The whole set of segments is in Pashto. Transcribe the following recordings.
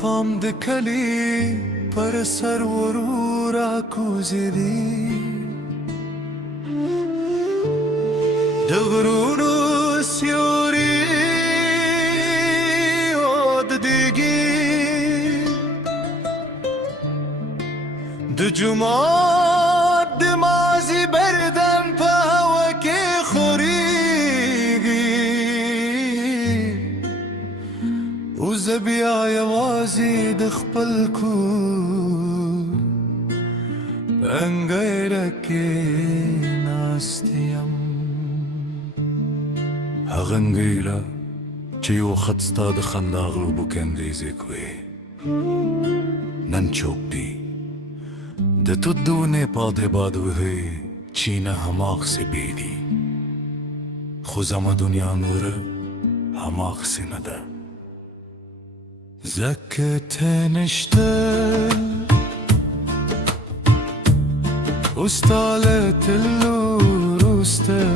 ماخام د کلی پر سر ورو را کوزیدی د غرونو سیوري او د دیګي د جمعات د مازی بردن په هوا کې خوريږي او زه بیا یوازې د خپل کور انګړ کې ناست یم هغه انګړ چې یو خط ستا د خندا غروبو کې انګریزې کوي نن چوک دی د تدونه پاده باد وهي چینه هماغ سے بیدی خو زما دنیا نور هماغ سے نده زکته نشته استالت الروسته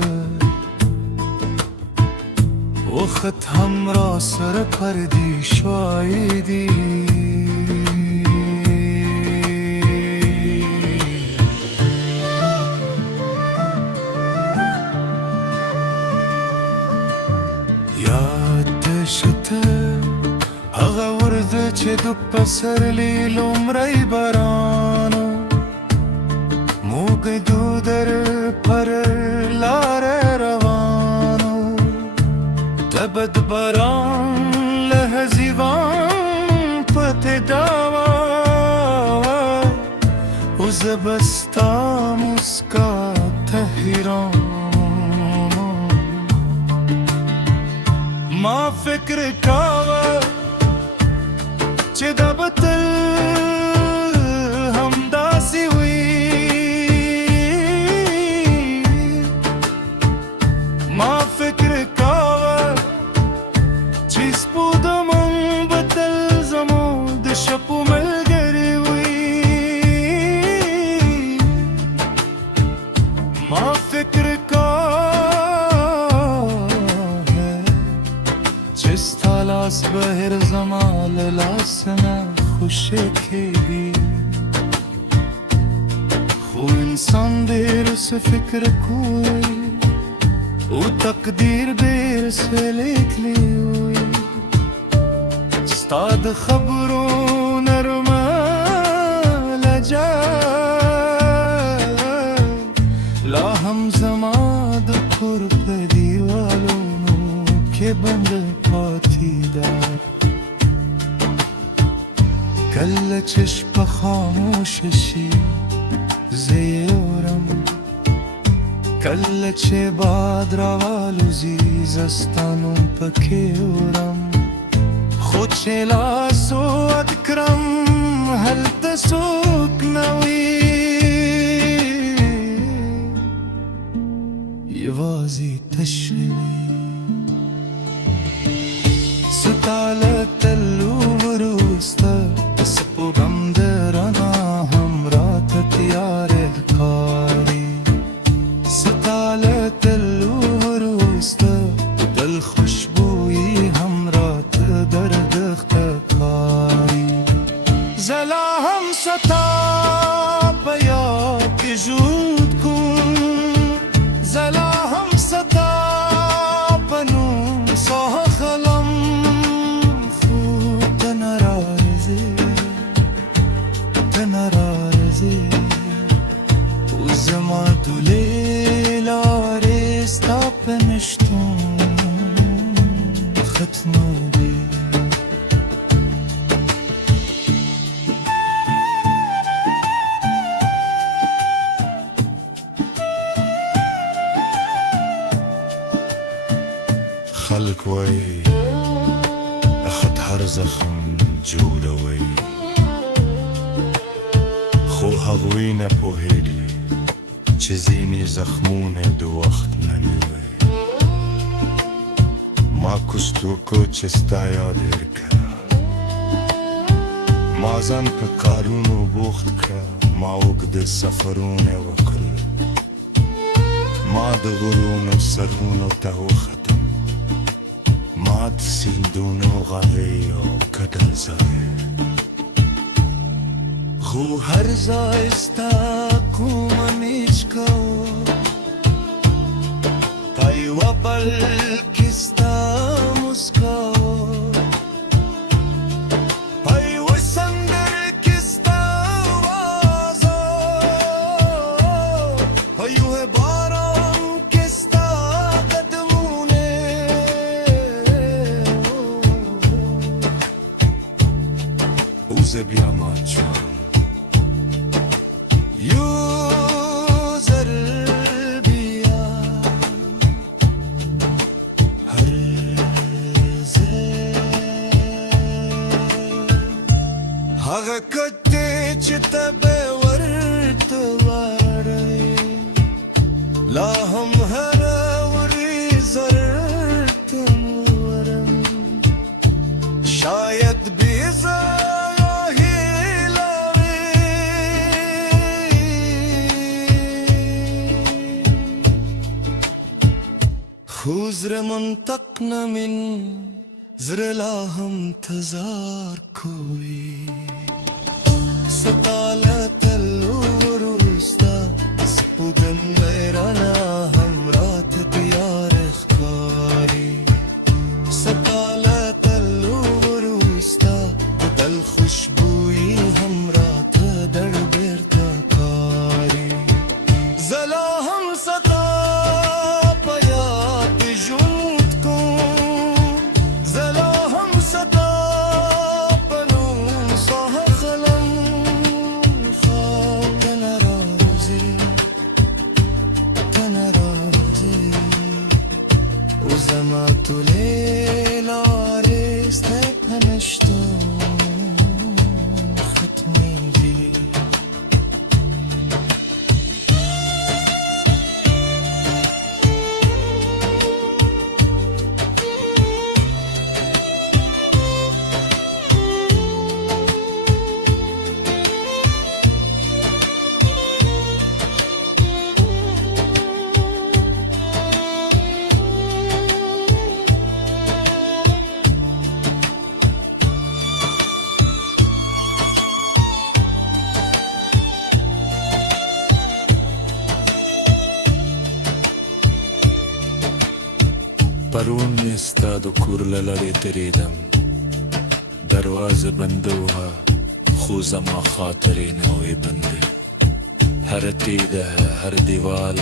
وقت هم را سر پردی شایدی هغه ورځ چې د پسرلي لومړی بارانو موږ در پر لاره روانو تبد باران له هزیوان پته داوا او زه به ستا مسکا ته حیران ما فکر کاوه چې دا به تل همداسې وي ما فکر کاوه چې سپوږمۍ به تل زموږ د شپو ملګرې وي ما فکر ستا لاس بهر زما له لاس نه خوشې کېږي خو انسان ډېر څه فکر کوي او تقدیر ډېر څه لیکلی وي ستا د خبرو نرمه لهجه لا هم زما د کور په دیوالونو کې بنده کله چې شپه خاموشه شي زه یې اورم کله چې باد راوالوزي زه ستا نوم پکې اورم خو چې لاس ود کړم هلته څوک نه وي یوازې تش وي ستا له تلو وروسته سپوږم د رڼا هم راته تیاره ښکاري ستا له تلو وروسته دل خوشبویي هم راته درګښته ښکاري زه لا هم ستا په یاد کې ژوند کوم زه لا هم ستا په نوم ساخلم زما ټولې لارې ستا په نشتون ختمه دي خلک وایي د خط هر زخم جوړوي خو هغوی نه پوهېږي چې ځینې زخمونه د وخت نه لوي ما کوشش وکړ چې ستا یاد کړم ما ځان په کارونو بوخت کړم ما اوږده سفرونه وکړل ما د غرونو سرونو ته وختم ما د سیندونو غاړې او کډه ځای خو هر زایستا کومنیچکو پایوا بلکستا مسکو پایوا سندر کستا وازو پایوا باران کستا قدمونه اوزه بیا ماچو Yüzer biya her Hakikati çitabe vartvari La hum hara vuri zartun varam Şayet bize खुजर मुंतक न मिन जरला हम तजार कोई सताला तल्लू वरुस्ता स्पुगन मेराना हम रात प्यार खारी सताला तल्लू वरुस्ता दल खुशबुई हम रात दर बेरता कारी जला हम सता وزمعت ليل عريستك هنشتو ختمي بي پرون ستا د کور له لارې تېرېدم دروازه بنده وه خو زما خاطرې نه وې بندې هر تیږه هر دیوال